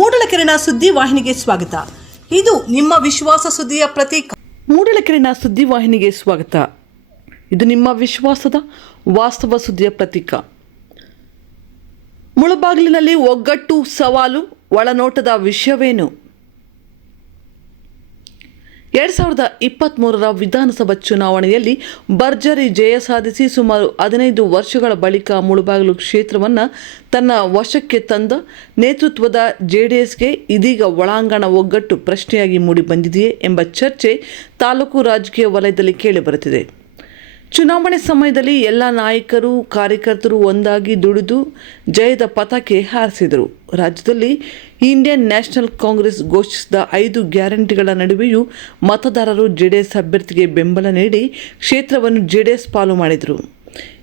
ಮೂಡಲಕೆರೆನ ಸುದ್ದಿ ವಾಹಿನಿಗೆ ಸ್ವಾಗತ. ಇದು ನಿಮ್ಮ ವಿಶ್ವಾಸ ಸುದ್ದಿಯ ಪ್ರತೀಕ. ಮೂಡಲಕೆರೆನ ಸುದ್ದಿವಾಹಿನಿಗೆ ಸ್ವಾಗತ. ಇದು ನಿಮ್ಮ ವಿಶ್ವಾಸದ ವಾಸ್ತವ ಸುದ್ದಿಯ ಪ್ರತೀಕ. ಮುಳಬಾಗಿಲಿನಲ್ಲಿ ಒಗ್ಗಟ್ಟು ಸವಾಲು, ಒಳನೋಟದ ವಿಷಯವೇನು? ಎರಡು ಸಾವಿರದ ಇಪ್ಪತ್ತ್ಮೂರರ ವಿಧಾನಸಭಾ ಚುನಾವಣೆಯಲ್ಲಿ ಭರ್ಜರಿ ಜಯ ಸಾಧಿಸಿ ಸುಮಾರು ಹದಿನೈದು ವರ್ಷಗಳ ಬಳಿಕ ಮುಳುಬಾಗಿಲು ಕ್ಷೇತ್ರವನ್ನು ತನ್ನ ವಶಕ್ಕೆ ತಂದ ನೇತೃತ್ವದ ಜೆಡಿಎಸ್ಗೆ ಇದೀಗ ಒಳಾಂಗಣ ಒಗ್ಗಟ್ಟು ಪ್ರಶ್ನೆಯಾಗಿ ಮೂಡಿಬಂದಿದೆಯೇ ಎಂಬ ಚರ್ಚೆ ತಾಲೂಕು ರಾಜಕೀಯ ವಲಯದಲ್ಲಿ ಕೇಳಿಬರುತ್ತಿದೆ ಚುನಾವಣೆ ಸಮಯದಲ್ಲಿ ಎಲ್ಲ ನಾಯಕರು, ಕಾರ್ಯಕರ್ತರು ಒಂದಾಗಿ ದುಡಿದು ಜಯದ ಪತಾಕೆ ಹಾರಿಸಿದರು. ರಾಜ್ಯದಲ್ಲಿ ಇಂಡಿಯನ್ ನ್ಯಾಷನಲ್ ಕಾಂಗ್ರೆಸ್ ಘೋಷಿಸಿದ ಐದು ಗ್ಯಾರಂಟಿಗಳ ನಡುವೆಯೂ ಮತದಾರರು ಜೆಡಿಎಸ್ ಅಭ್ಯರ್ಥಿಗೆ ಬೆಂಬಲ ನೀಡಿ ಕ್ಷೇತ್ರವನ್ನು ಜೆಡಿಎಸ್ ಪಾಲು ಮಾಡಿದರು.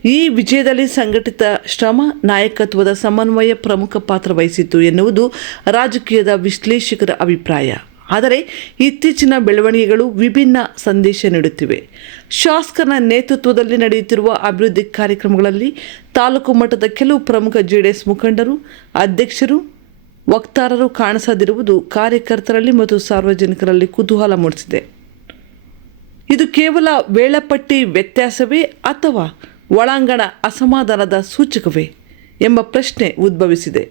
ಈ ವಿಜಯದಲ್ಲಿ ಸಂಘಟಿತ ಶ್ರಮ, ನಾಯಕತ್ವದ ಸಮನ್ವಯ ಪ್ರಮುಖ ಪಾತ್ರ ವಹಿಸಿತ್ತು ಎನ್ನುವುದು ರಾಜಕೀಯದ ವಿಶ್ಲೇಷಕರ ಅಭಿಪ್ರಾಯ. ಆದರೆ ಇತ್ತೀಚಿನ ಬೆಳವಣಿಗೆಗಳು ವಿಭಿನ್ನ ಸಂದೇಶ ನೀಡುತ್ತಿವೆ. ಶಾಸಕನ ನೇತೃತ್ವದಲ್ಲಿ ನಡೆಯುತ್ತಿರುವ ಅಭಿವೃದ್ಧಿ ಕಾರ್ಯಕ್ರಮಗಳಲ್ಲಿ ತಾಲೂಕು ಮಟ್ಟದ ಕೆಲವು ಪ್ರಮುಖ ಜೆಡಿಎಸ್ ಮುಖಂಡರು, ಅಧ್ಯಕ್ಷರು, ವಕ್ತಾರರು ಕಾಣಿಸದಿರುವುದು ಕಾರ್ಯಕರ್ತರಲ್ಲಿ ಮತ್ತು ಸಾರ್ವಜನಿಕರಲ್ಲಿ ಕುತೂಹಲ ಮೂಡಿಸಿದೆ. ಇದು ಕೇವಲ ವೇಳಾಪಟ್ಟಿ ವ್ಯತ್ಯಾಸವೇ ಅಥವಾ ಒಳಾಂಗಣ ಅಸಮಾಧಾನದ ಸೂಚಕವೇ ಎಂಬ ಪ್ರಶ್ನೆ ಉದ್ಭವಿಸಿದೆ.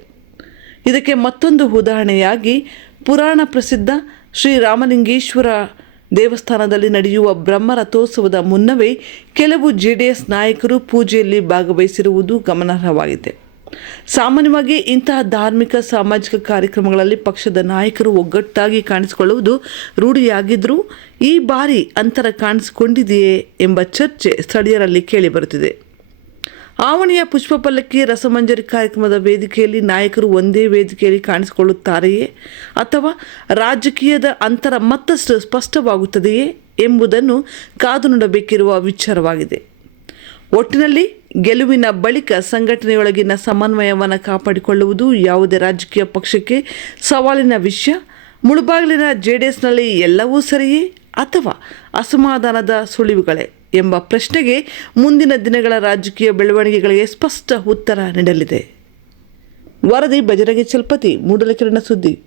ಇದಕ್ಕೆ ಮತ್ತೊಂದು ಉದಾಹರಣೆಯಾಗಿ ಪುರಾಣ ಪ್ರಸಿದ್ಧ ಶ್ರೀರಾಮಲಿಂಗೇಶ್ವರ ದೇವಸ್ಥಾನದಲ್ಲಿ ನಡೆಯುವ ಬ್ರಹ್ಮರಥೋತ್ಸವದ ಮುನ್ನವೇ ಕೆಲವು ಜೆ ಡಿ ಎಸ್ ನಾಯಕರು ಪೂಜೆಯಲ್ಲಿ ಭಾಗವಹಿಸಿರುವುದು ಗಮನಾರ್ಹವಾಗಿದೆ. ಸಾಮಾನ್ಯವಾಗಿ ಇಂತಹ ಧಾರ್ಮಿಕ, ಸಾಮಾಜಿಕ ಕಾರ್ಯಕ್ರಮಗಳಲ್ಲಿ ಪಕ್ಷದ ನಾಯಕರು ಒಗ್ಗಟ್ಟಾಗಿ ಕಾಣಿಸಿಕೊಳ್ಳುವುದು ರೂಢಿಯಾಗಿದ್ದರೂ ಈ ಬಾರಿ ಅಂತರ ಕಾಣಿಸಿಕೊಂಡಿದೆಯೇ ಎಂಬ ಚರ್ಚೆ ಸ್ಥಳೀಯರಲ್ಲಿ ಕೇಳಿಬರುತ್ತಿದೆ ಆವಣಿಯ ಪುಷ್ಪ ಪಲ್ಲಕ್ಕಿ ರಸಮಂಜರಿ ಕಾರ್ಯಕ್ರಮದ ವೇದಿಕೆಯಲ್ಲಿ ನಾಯಕರು ಒಂದೇ ವೇದಿಕೆಯಲ್ಲಿ ಕಾಣಿಸಿಕೊಳ್ಳುತ್ತಾರೆಯೇ? ಅಥವಾ ರಾಜಕೀಯದ ಅಂತರ ಮತ್ತಷ್ಟು ಸ್ಪಷ್ಟವಾಗುತ್ತದೆಯೇ ಎಂಬುದನ್ನು ಕಾದು ನೋಡಬೇಕಿರುವ ವಿಚಾರವಾಗಿದೆ. ಒಟ್ಟಿನಲ್ಲಿ ಗೆಲುವಿನ ಬಳಿಕ ಸಂಘಟನೆಯೊಳಗಿನ ಸಮನ್ವಯವನ್ನು ಕಾಪಾಡಿಕೊಳ್ಳುವುದು ಯಾವುದೇ ರಾಜಕೀಯ ಪಕ್ಷಕ್ಕೆ ಸವಾಲಿನ ವಿಷಯ. ಮುಳುಬಾಗಿಲಿನ ಜೆ ಡಿ ಎಸ್ನಲ್ಲಿ ಎಲ್ಲವೂ ಸರಿಯೇ ಅಥವಾ ಅಸಮಾಧಾನದ ಸುಳಿವುಗಳೇ? ಎಂಬ ಪ್ರಶ್ನೆಗೆ ಮುಂದಿನ ದಿನಗಳ ರಾಜಕೀಯ ಬೆಳವಣಿಗೆಗಳಿಗೆ ಸ್ಪಷ್ಟ ಉತ್ತರ ನೀಡಲಿದೆ. ವರದಿ ಬಜರಂಗಿ ಚಲಪತಿ ಮೂಡಲಕಿರಣ ಸುದ್ದಿ.